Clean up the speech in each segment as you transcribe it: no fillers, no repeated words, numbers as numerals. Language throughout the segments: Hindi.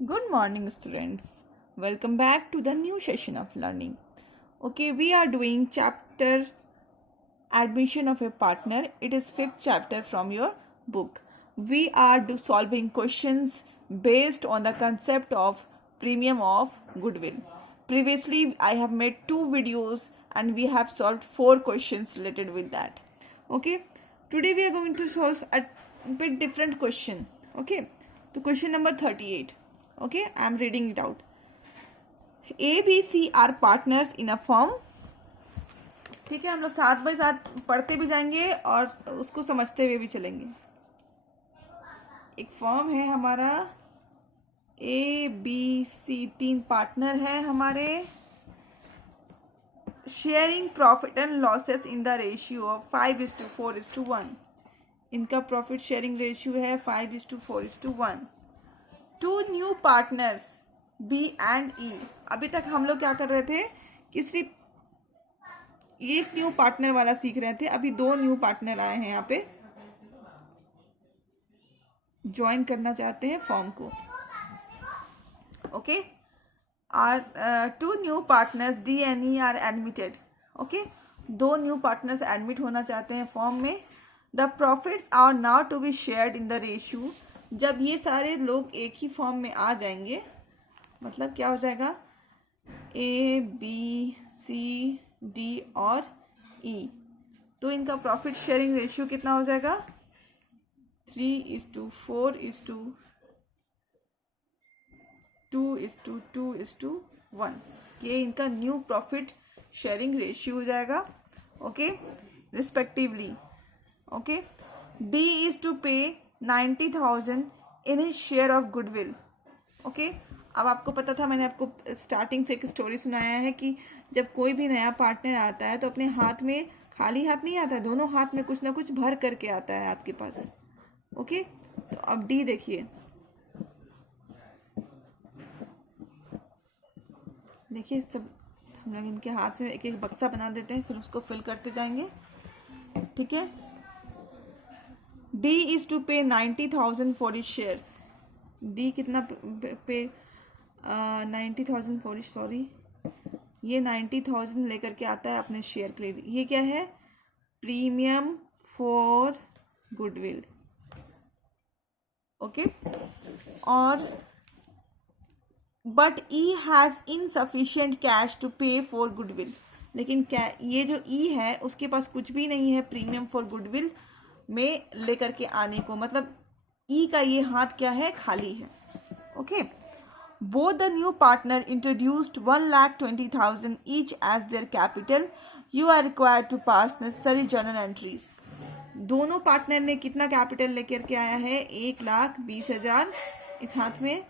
Good morning, students. Welcome back to the new session of learning. Okay, we are doing chapter admission of a partner. It is fifth chapter from your book. We are solving questions based on the concept of premium of goodwill. Previously, I have made two videos and we have solved 4 questions related with that. Okay, today we are going to solve a bit different question. Okay, so question number 38. Okay, I am reading it out. A, B, C are partners in a firm. ठीक है, हम लोग साथ बाई साथ पढ़ते भी जाएंगे और उसको समझते हुए भी चलेंगे. एक फर्म है हमारा, ए बी सी 3 पार्टनर है हमारे. Sharing profit and losses in the ratio of 5:4:1. इनका प्रॉफिट शेयरिंग रेशियो है 5:4:1. 2 न्यू पार्टनर्स बी एंड ई. अभी तक हम लोग क्या कर रहे थे कि सिर्फ एक न्यू पार्टनर वाला सीख रहे थे. अभी 2 न्यू पार्टनर आए हैं यहाँ पे, ज्वाइन करना चाहते हैं फॉर्म को. Okay, are 2 new partners D and E are admitted. Okay, 2 new partners admit होना चाहते हैं फॉर्म में. The profits are now to be shared in the ratio. जब ये सारे लोग एक ही फॉर्म में आ जाएंगे, मतलब क्या हो जाएगा, ए बी सी डी और ई, तो इनका प्रॉफिट शेयरिंग रेशियो कितना हो जाएगा, 3:4:2:2:1. ये इनका न्यू प्रॉफिट शेयरिंग रेशियो हो जाएगा. Okay, respectively. Okay, D is to pay 90,000 in his share of goodwill. Okay, अब आपको पता था, मैंने आपको स्टार्टिंग से एक स्टोरी सुनाया है कि जब कोई भी नया पार्टनर आता है तो अपने हाथ में खाली हाथ नहीं आता है, दोनों हाथ में कुछ ना कुछ भर करके आता है आपके पास. ओके, तो अब डी देखिए, देखिए सब हम लोग इनके हाथ में एक एक बक्सा बना देते हैं, फिर उसको फिल करते जाएंगे. ठीक है, D is to pay 90,000 for is shares. D कितना पे 90,000 फॉर इज, सॉरी, ये 90,000 लेकर के आता है अपने शेयर के लिए. ये क्या है, प्रीमियम फॉर गुडविल. ओके, और but E has insufficient cash to pay for goodwill. लेकिन क्या ये जो ई है उसके पास कुछ भी नहीं है प्रीमियम फॉर गुडविल में लेकर के आने को, मतलब ई का ये हाथ क्या है, खाली है. Okay, both the new partner introduced 1,20,000 each as their capital. You are required to pass necessary journal entries. दोनों पार्टनर ने कितना कैपिटल लेकर के आया है, 1,20,000 इस हाथ में,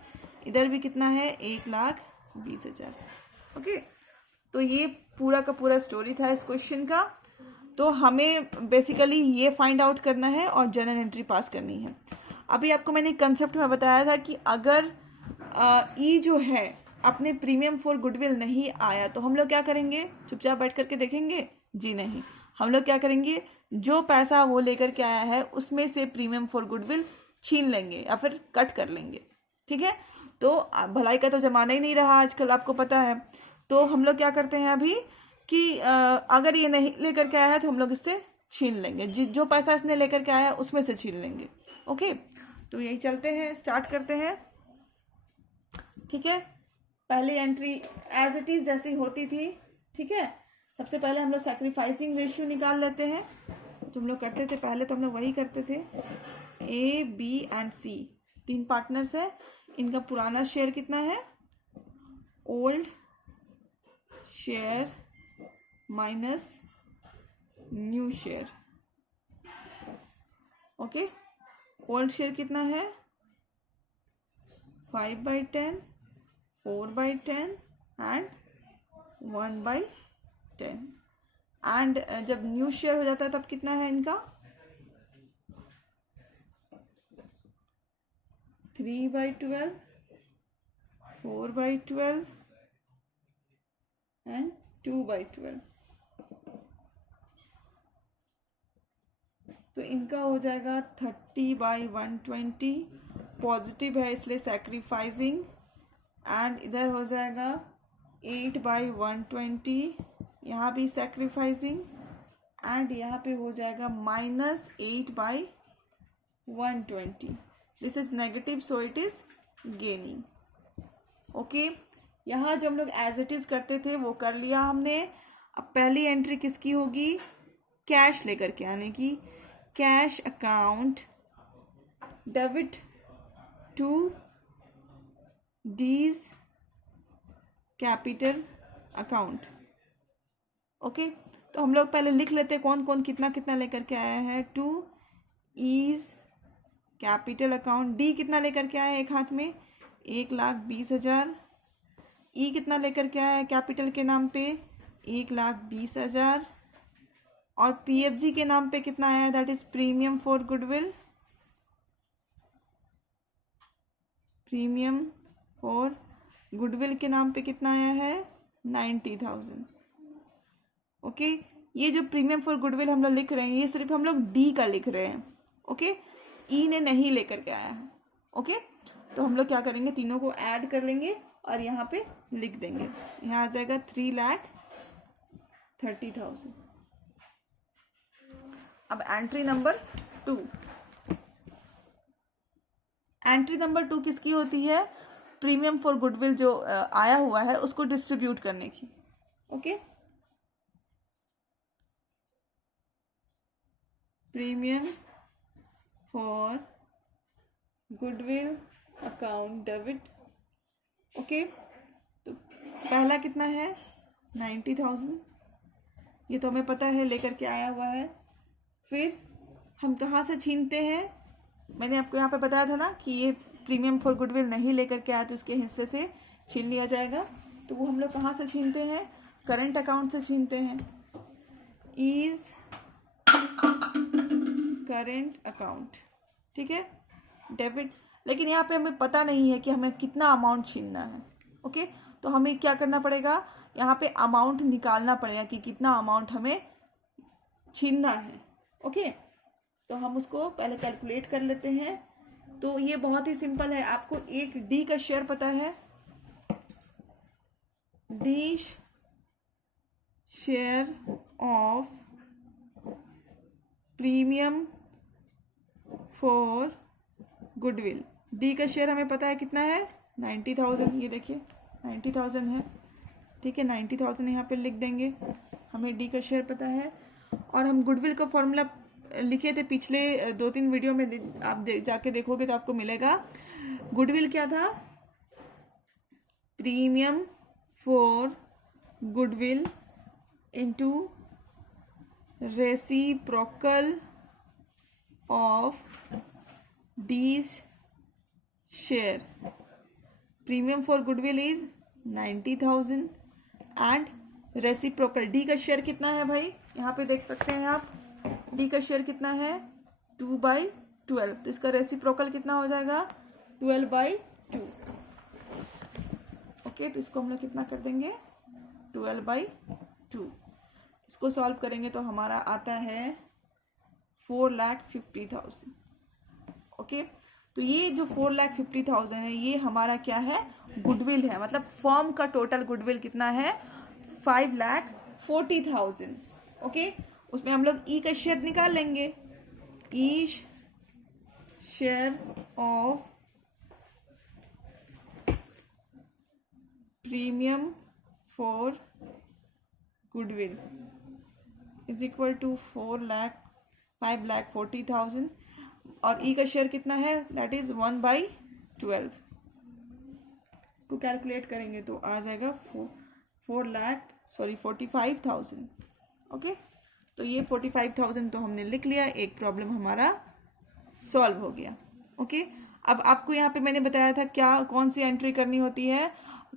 इधर भी कितना है, 1,20,000. ओके, तो ये पूरा का पूरा स्टोरी था इस क्वेश्चन का. तो हमें बेसिकली ये फाइंड आउट करना है और जर्नल एंट्री पास करनी है. अभी आपको मैंने कंसेप्ट में बताया था कि अगर ई जो है अपने प्रीमियम फॉर गुडविल नहीं आया तो हम लोग क्या करेंगे, चुपचाप बैठ करके देखेंगे? जी नहीं, हम लोग क्या करेंगे, जो पैसा वो लेकर के आया है उसमें से प्रीमियम फॉर गुडविल छीन लेंगे या फिर कट कर लेंगे. ठीक है, तो भलाई का तो जमाना ही नहीं रहा आजकल, आपको पता है. तो हम लोग क्या करते हैं अभी कि अगर ये नहीं लेकर के आया है तो हम लोग इससे छीन लेंगे, जो पैसा इसने लेकर के आया है उसमें से छीन लेंगे. ओके, तो यही चलते हैं, स्टार्ट करते हैं. ठीक है, पहली एंट्री एज इट इज जैसी होती थी. ठीक है, सबसे पहले हम लोग सैक्रिफाइसिंग रेशियो निकाल लेते हैं. जो हम लोग करते थे पहले, तो हम लोग वही करते थे. A B and C 3 partners है. इनका पुराना शेयर कितना है, old share minus new share. Okay, old share कितना है, 5/10, 4/10 एंड 1/10. एंड जब न्यू शेयर हो जाता है तब कितना है इनका, 3/12, 4/12 एंड 2/12. तो इनका हो जाएगा 30/120 पॉजिटिव है इसलिए सैक्रिफाइसिंग, एंड इधर हो जाएगा 8/120, यहाँ भी सैक्रिफाइसिंग, एंड यहाँ पे हो जाएगा -8/120. This is negative, so it is gaining. Okay, यहाँ जो हम लोग एज इट इज करते थे वो कर लिया हमने. अब पहली एंट्री किसकी होगी? कैश लेकर के आने की. Cash account debit to D's capital account. Okay, तो हम लोग पहले लिख लेते हैं कौन कौन कितना कितना लेकर के आया है. To E's capital account. D कितना लेकर के आया है एक हाथ में? 1,20,000. ई कितना लेकर के आया है कैपिटल के नाम पे? 1,20,000. और पीएफजी के नाम पे कितना आया है? That is premium for goodwill. Premium for goodwill के नाम पे कितना आया है? 90,000. ओके, ये जो प्रीमियम फॉर गुडविल हम लोग लिख रहे हैं ये सिर्फ हम लोग डी का लिख रहे हैं. ओके, ई ने नहीं लेकर के आया है. ओके, तो हम लोग क्या करेंगे? तीनों को ऐड कर लेंगे और यहाँ पे लिख देंगे. यहाँ आ जाएगा 3,30,000. अब एंट्री नंबर 2. एंट्री नंबर 2 किसकी होती है? प्रीमियम फॉर गुडविल जो आया हुआ है उसको डिस्ट्रीब्यूट करने की. Okay, premium for goodwill account debit. Okay, तो पहला कितना है? 90,000. ये तो हमें पता है लेकर के आया हुआ है. फिर हम कहाँ से छीनते हैं? मैंने आपको यहाँ पे बताया था ना कि ये प्रीमियम फॉर गुडविल नहीं लेकर के आया तो उसके हिस्से से छीन लिया जाएगा. तो वो हम लोग कहाँ से छीनते हैं? करंट अकाउंट से छीनते हैं. Is current account. ठीक है, डेबिट. लेकिन यहाँ पे हमें पता नहीं है कि हमें कितना अमाउंट छीनना है. ओके, तो हमें क्या करना पड़ेगा? यहाँ पे अमाउंट निकालना पड़ेगा कि कितना अमाउंट हमें छीनना है. ओके, तो हम उसको पहले कैलकुलेट कर लेते हैं. तो ये बहुत ही सिंपल है. आपको एक डी का शेयर पता है? D share of premium for goodwill. D का शेयर हमें पता है कितना है? 90,000. ये देखिए 90,000 है. ठीक है, 90,000 यहाँ पे लिख देंगे. हमें डी का शेयर पता है. और हम गुडविल का फॉर्मूला लिखे थे पिछले 2-3 वीडियो में. आप जाके देखोगे तो आपको मिलेगा. गुडविल क्या था? Premium for goodwill into reciprocal of D's share. Premium for goodwill is 90,000 and reciprocal. D का शेयर कितना है भाई? यहाँ पे देख सकते हैं आप. डी का शेयर कितना है? 2/12. तो इसका रेसिप्रोकल कितना हो जाएगा? 12/2. ओके, तो इसको हम लोग कितना कर देंगे? 12/2. इसको सॉल्व करेंगे तो हमारा आता है 4,50,000. ओके, तो ये जो 4,50,000 है ये हमारा क्या है? गुडविल है. मतलब फर्म का टोटल गुडविल कितना है? 5,40,000. ओके, उसमें हम लोग ई का शेयर निकाल लेंगे. E share of premium for goodwill is equal to 5,40,000. और ई का शेयर कितना है? That is 1/12. इसको कैलकुलेट करेंगे तो आ जाएगा 45,000. ओके, तो ये 45,000 तो हमने लिख लिया. एक प्रॉब्लम हमारा सॉल्व हो गया. ओके, अब आपको यहाँ पे मैंने बताया था क्या कौन सी एंट्री करनी होती है?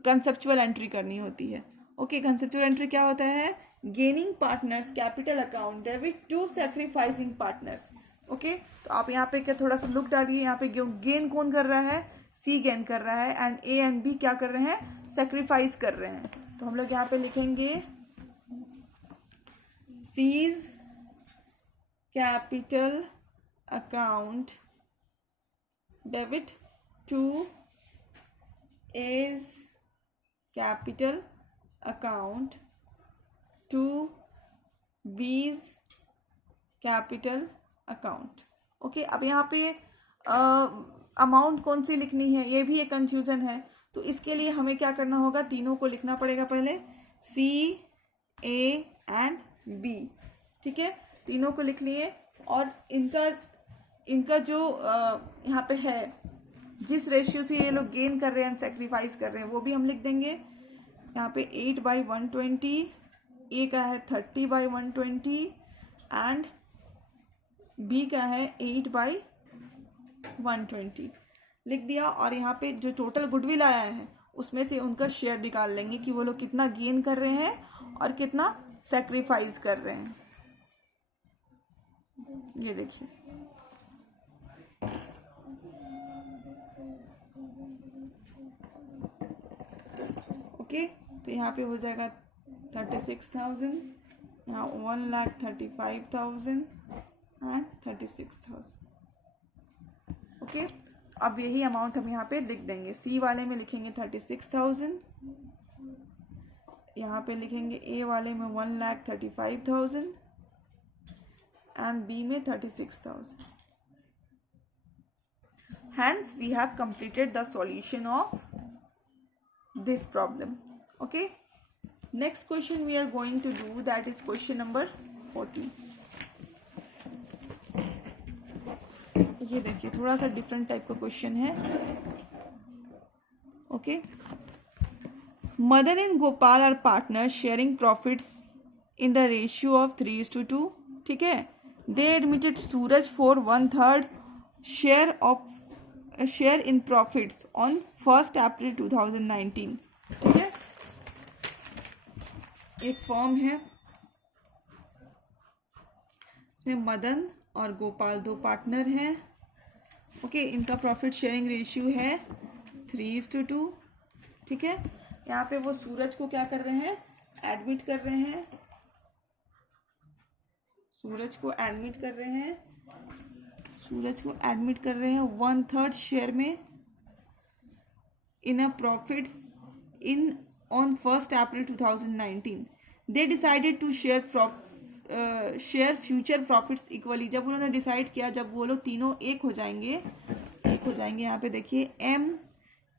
कंसेप्चुअल एंट्री करनी होती है. ओके, कंसेप्चुअल एंट्री क्या होता है? Gaining partners capital account debit to sacrificing partners. Okay, तो आप यहाँ पे क्या थोड़ा सा लुक डालिए. यहाँ पे गेन कौन कर रहा है? सी गेन कर रहा है. एंड ए एंड बी क्या कर रहे हैं? सैक्रिफाइस कर रहे हैं. तो हम लोग यहाँ पे लिखेंगे C's capital account debit to A's capital account to B's capital account. Okay, अब यहाँ पे अमाउंट कौन सी लिखनी है ये भी एक कंफ्यूजन है, तो इसके लिए हमें क्या करना होगा, तीनों को लिखना पड़ेगा पहले, C, A एंड B, ठीक है, तीनों को लिख लिए। और इनका जो यहाँ पे है, जिस रेशियो से ये लोग गेन कर रहे हैं, सेक्रीफाइस कर रहे हैं, वो भी हम लिख देंगे। यहाँ पे 8/120, ए का है 30/120 एंड बी का है 8/120 लिख दिया। और यहाँ पे जो टोटल गुडविल आया है उसमें से उनका शेयर निकाल लेंगे कि वो लोग कितना गेन कर रहे हैं और कितना सेक्रीफाइस कर रहे हैं। ये देखिए, ओके, तो यहाँ पे हो जाएगा 36,000, यहाँ 1,35,000 एंड 36,000। ओके, अब यही अमाउंट हम यहाँ पे लिख देंगे। सी वाले में लिखेंगे 36,000, यहाँ पे लिखेंगे ए वाले में 1,35,000 एंड बी में 36,000। Hence, we have completed the solution of this problem. Okay, next question we are going to do, that is question number 14. ये देखिए, थोड़ा सा डिफरेंट टाइप का क्वेश्चन है। Okay, Madan and Gopal are partner sharing profits in the ratio of 3:2, ठीक है। They admitted Suraj for 1/3 share in profits on 1 April 2019, ठीक है। एक फॉर्म है, इसमें मदन और गोपाल दो पार्टनर हैं। ओके, इनका प्रॉफिट शेयरिंग रेशियो है 3:2, ठीक है। यहाँ पे वो सूरज को क्या कर रहे हैं, एडमिट कर रहे हैं, सूरज को एडमिट कर रहे हैं 1/3 शेयर में in a profits in on 1 April 2019। They decided to share future profits equally. जब उन्होंने डिसाइड किया, जब वो लोग तीनों एक हो जाएंगे, यहाँ पे देखिए M,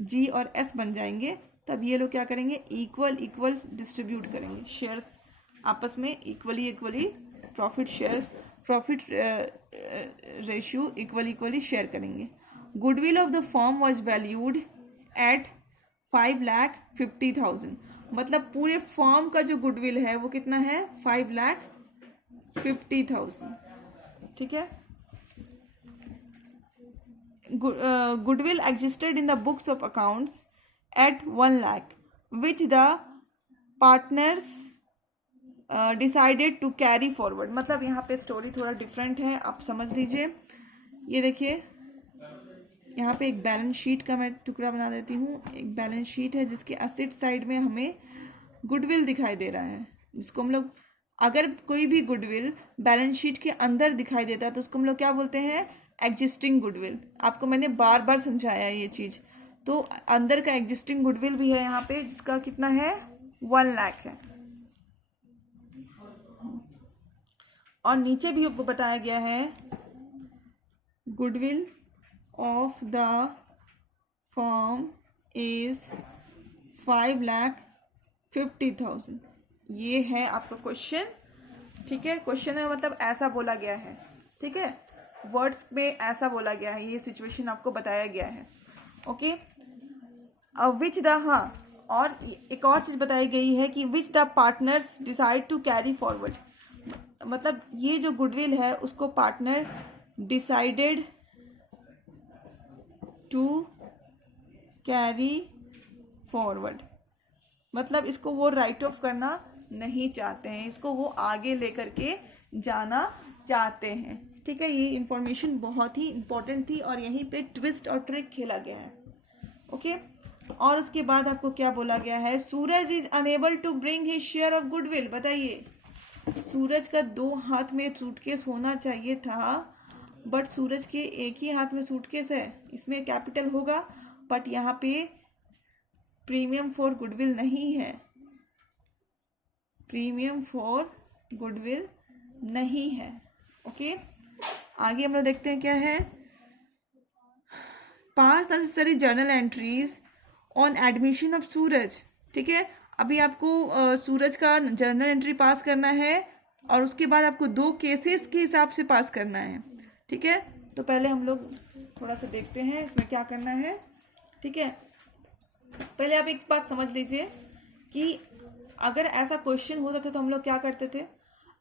G और S बन जाएंगे, तब ये लोग क्या करेंगे, इक्वल डिस्ट्रीब्यूट करेंगे शेयर्स आपस में, equally profit ratio equally share करेंगे। Goodwill of the firm was valued at 5,50,000, मतलब पूरे फर्म का जो गुडविल है वो कितना है, 5,50,000, ठीक है। Goodwill existed in the books of accounts at 1 lakh, which the partners decided to carry forward। मतलब यहाँ पे स्टोरी थोड़ा डिफरेंट है, आप समझ लीजिए। ये देखिए, यहाँ पे एक बैलेंस शीट का मैं टुकड़ा बना देती हूँ। एक बैलेंस शीट है जिसके असेट साइड में हमें गुडविल दिखाई दे रहा है, जिसको हम लोग, अगर कोई भी गुडविल बैलेंस शीट के अंदर दिखाई देता है तो उसको हम लोग क्या बोलते हैं, एग्जिस्टिंग गुडविल। आपको मैंने बार बार समझाया ये चीज़। तो अंदर का एग्जिस्टिंग गुडविल भी है यहाँ पे, जिसका कितना है, 1 लाख है। और नीचे भी आपको बताया गया है, goodwill of the firm is 5,50,000। ये है आपका क्वेश्चन, ठीक है। क्वेश्चन में मतलब ऐसा बोला गया है, ठीक है, वर्ड्स में ऐसा बोला गया है, ये सिचुएशन आपको बताया गया है। ओके, विच द, हाँ, और एक और चीज़ बताई गई है कि which the partners decide to carry forward, मतलब ये जो गुडविल है उसको partner decided to carry forward, मतलब इसको वो राइट ऑफ करना नहीं चाहते हैं, इसको वो आगे लेकर के जाना चाहते हैं, ठीक है। ये इंफॉर्मेशन बहुत ही इंपॉर्टेंट थी और यहीं पे ट्विस्ट और ट्रिक खेला गया है। ओके, और उसके बाद आपको क्या बोला गया है, Suraj is able to bring his share of goodwill. बताइए, सूरज का 2 हाथ में सूटकेस होना चाहिए था, बट सूरज के एक ही हाथ में सूटकेस है, इसमें कैपिटल होगा, बट यहाँ पे प्रीमियम फॉर गुडविल नहीं है, प्रीमियम फॉर गुडविल नहीं है। ओके, आगे हम लोग देखते हैं क्या है। 5 necessary journal entries on admission of Suraj. ठीक है, अभी आपको सूरज का जर्नल एंट्री पास करना है और उसके बाद आपको 2 केसेस के हिसाब से पास करना है। ठीक है, तो पहले हम लोग थोड़ा सा देखते हैं इसमें क्या करना है। ठीक है, पहले आप एक बात समझ लीजिए कि अगर ऐसा क्वेश्चन होता था तो हम लोग क्या करते थे।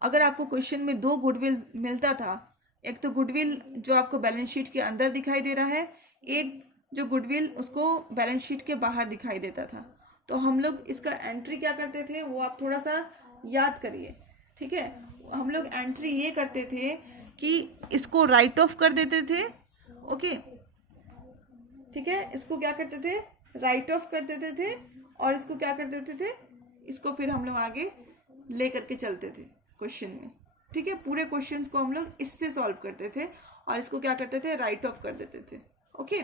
अगर आपको क्वेश्चन में 2 गुडविल मिलता था, एक तो गुडविल जो आपको बैलेंस शीट के अंदर दिखाई दे रहा है, एक जो गुडविल उसको बैलेंस शीट के बाहर दिखाई देता था, तो हम लोग इसका एंट्री क्या करते थे वो आप थोड़ा सा याद करिए। ठीक है, हम लोग एंट्री ये करते थे कि इसको राइट ऑफ कर देते थे। ओके, ठीक है, इसको क्या करते थे, राइट ऑफ कर देते थे, और इसको क्या कर देते थे, इसको फिर हम लोग आगे ले करके चलते थे क्वेश्चन में। ठीक है, पूरे क्वेश्चंस को हम लोग इससे सॉल्व करते थे और इसको क्या करते थे, राइट ऑफ कर देते थे। ओके,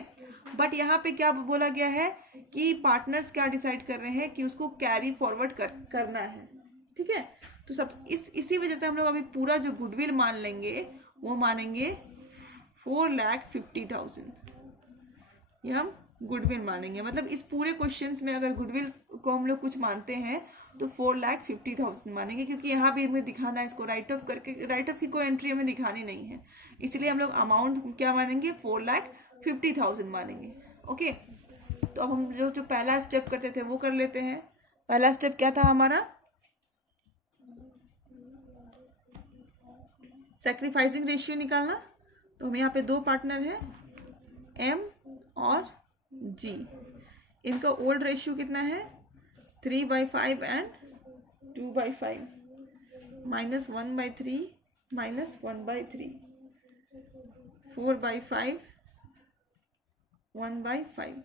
बट यहाँ पे क्या बोला गया है कि पार्टनर्स क्या डिसाइड कर रहे हैं कि उसको कैरी फॉरवर्ड करना है। ठीक है, तो सब इसी वजह से हम लोग अभी पूरा जो गुडविल मान लेंगे वो मानेंगे 4,50,000, ये हम गुडविल मानेंगे। मतलब इस पूरे क्वेश्चंस में अगर गुडविल को हम लोग कुछ मानते हैं तो 4,50,000 मानेंगे, क्योंकि यहाँ भी हमें दिखाना है इसको राइट ऑफ करके, राइट ऑफ की कोई एंट्री हमें दिखानी नहीं है, इसलिए हम लोग अमाउंट क्या मानेंगे, 4,50,000 मानेंगे। ओके, तो अब हम जो पहला स्टेप करते थे वो कर लेते हैं। पहला स्टेप क्या था हमारा, सैक्रिफाइसिंग रेशियो निकालना। तो हम यहाँ पे 2 पार्टनर हैं, एम और जी, इनका ओल्ड रेशियो कितना है, 3/5 एंड 2/5, -1/3 -1/3, 4/5 1/5।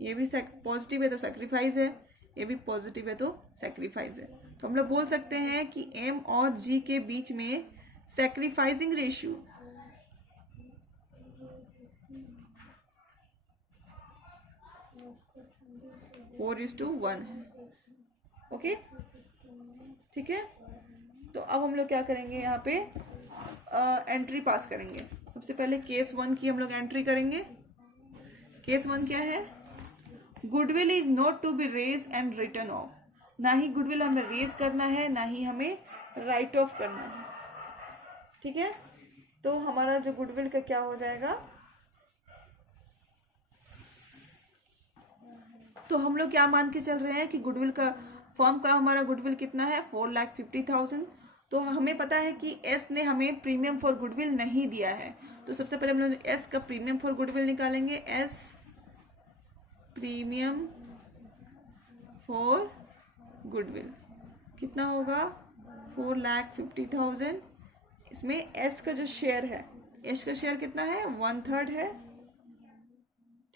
ये भी पॉजिटिव है तो सैक्रिफाइस है, ये भी पॉजिटिव है तो सैक्रिफाइस है। तो हम लोग बोल सकते हैं कि एम और जी के बीच में सैक्रिफाइसिंग रेशियो 4:1 है। ओके, ठीक है, तो अब हम लोग क्या करेंगे, यहाँ पे एंट्री पास करेंगे। सबसे पहले केस 1 की हम लोग एंट्री करेंगे। केस 1 क्या है, goodwill is not to be raise and written off. ना ही गुडविल हमें रेज करना है, ना ही हमें राइट ऑफ करना है। ठीक है, तो हमारा जो गुडविल का क्या हो जाएगा, तो हम लोग क्या मान के चल रहे हैं कि गुडविल का फर्म का हमारा गुडविल कितना है, 4,50,000। तो हमें पता है कि एस ने हमें प्रीमियम फॉर गुडविल नहीं दिया है, तो सबसे पहले हम लोग एस का प्रीमियम फॉर गुडविल निकालेंगे। एस प्रीमियम फॉर गुडविल कितना होगा, 4,50,000। इसमें एस का जो शेयर है, एस का शेयर कितना है, 1/3 है।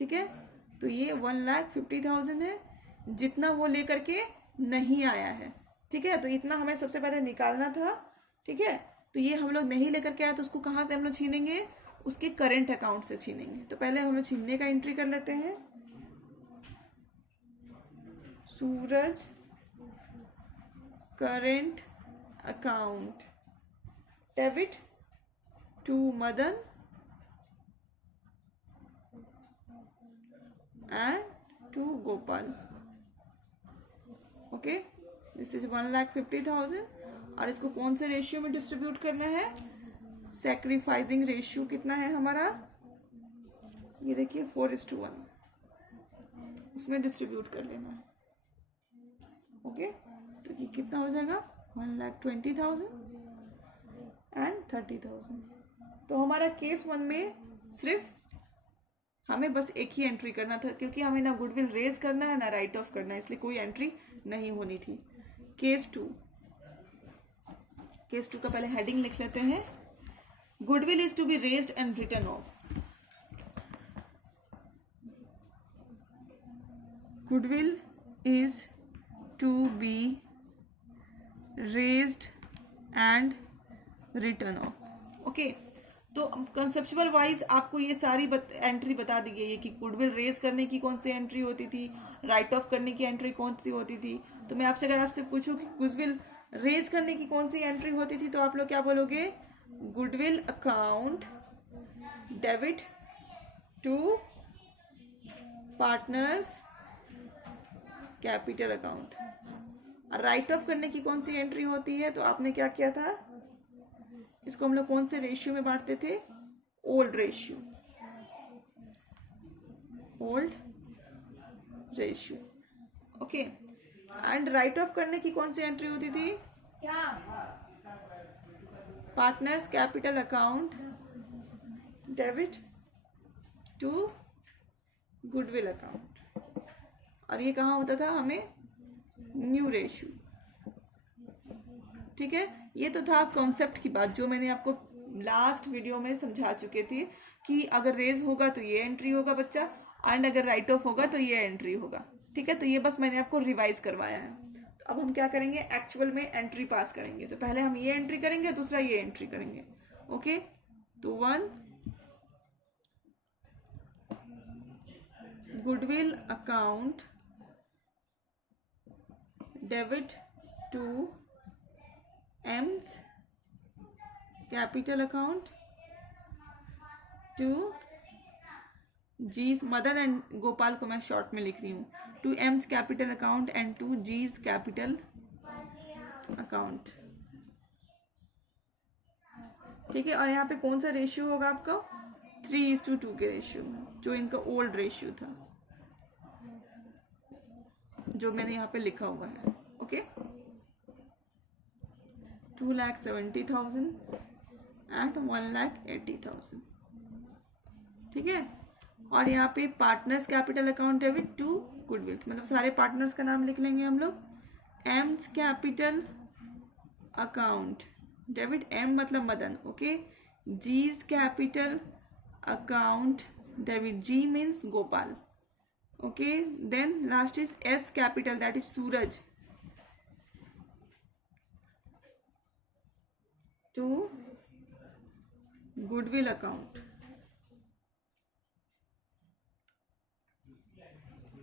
ठीक है, तो ये 1,50,000 है, जितना वो लेकर के नहीं आया है। ठीक है, तो इतना हमें सबसे पहले निकालना था। ठीक है, तो ये हम लोग नहीं लेकर के आए, तो उसको कहाँ से हम लोग छीनेंगे, उसके करेंट अकाउंट से छीनेंगे। तो पहले हम लोग छीनने का एंट्री कर लेते हैं। Suraj current account debit to Madan and to Gopal. Okay, this is 1,50,000 और इसको कौन से रेशियो में डिस्ट्रीब्यूट करना है, सैक्रिफाइसिंग रेशियो कितना है हमारा, ये देखिए 4:1, उसमें डिस्ट्रीब्यूट कर लेना है। ओके, तो ये कितना हो जाएगा, 1,20,000 एंड 30,000। तो हमारा केस 1 में सिर्फ हमें बस एक ही एंट्री करना था, क्योंकि हमें ना गुडविल रेज करना है ना राइट ऑफ करना है, इसलिए कोई एंट्री नहीं होनी थी। केस 2, केस 2 का पहले हेडिंग लिख लेते हैं, goodwill is to be raised and written off. Goodwill is to be raised and written off. Okay, तो कंसेप्चुअल वाइज आपको ये सारी एंट्री बता दी गई है कि गुडविल रेज करने की कौन सी एंट्री होती थी, राइट ऑफ करने की एंट्री कौन सी होती थी। तो मैं आपसे अगर आपसे पूछूं कि गुडविल रेज करने की कौन सी एंट्री होती थी, तो आप लोग क्या बोलोगे? Goodwill account debit to partners capital account. Write off करने की कौन सी एंट्री होती है? तो आपने क्या किया था, इसको हम लोग कौन से रेशियो में बांटते थे? Old ratio, old ratio, okay. And write off करने की कौन सी एंट्री होती थी? Partners capital account debit to goodwill account. और ये कहाँ होता था? हमें न्यू रेशियो, ठीक है। ये तो था कॉन्सेप्ट की बात जो मैंने आपको लास्ट वीडियो में समझा चुके थे कि अगर रेज होगा तो ये एंट्री होगा बच्चा, एंड अगर राइट ऑफ होगा तो ये एंट्री होगा, ठीक है। तो ये बस मैंने आपको रिवाइज करवाया है। तो अब हम क्या करेंगे? एक्चुअल में एंट्री पास करेंगे। तो पहले हम ये एंट्री करेंगे, दूसरा ये एंट्री करेंगे, ओके। तो 1 goodwill account debit to M's capital account to G's, Madan and Gopal को मैं शॉर्ट में लिख रही हूँ, to M's capital account and to G's capital account, ठीक है। और यहाँ पे कौन सा रेशियो होगा आपका? 3:2 के रेशियो में, जो इनका ओल्ड रेशियो था, जो मैंने यहाँ पे लिखा हुआ है, ओके। 2,70,000 एंड 1,80,000, ठीक है। और यहाँ पे partners capital account debit to goodwill, मतलब सारे पार्टनर्स का नाम लिख लेंगे हम लोग। M's capital account debit, M मतलब Madan, okay. G's capital account debit, G means Gopal, okay. Then last is S capital, that is Suraj, to goodwill account,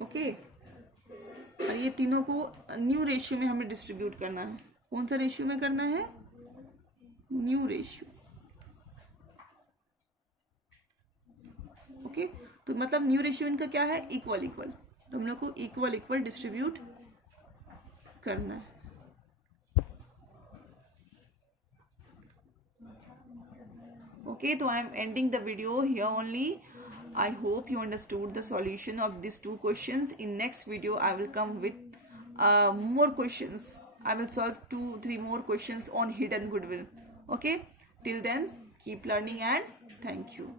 okay. और ये तीनों को न्यू रेशियो में हमें डिस्ट्रीब्यूट करना है। कौन सा रेशियो में करना है? New ratio, okay. तो मतलब न्यू रेशियो इनका क्या है? Equal equal. तो हम लोग को इक्वल इक्वल डिस्ट्रीब्यूट करना है, okay. So I am ending the video here only. I hope you understood the solution of these 2 questions. In next video I will come with more questions. I will solve 2-3 more questions on hidden goodwill, okay. Till then keep learning and thank you.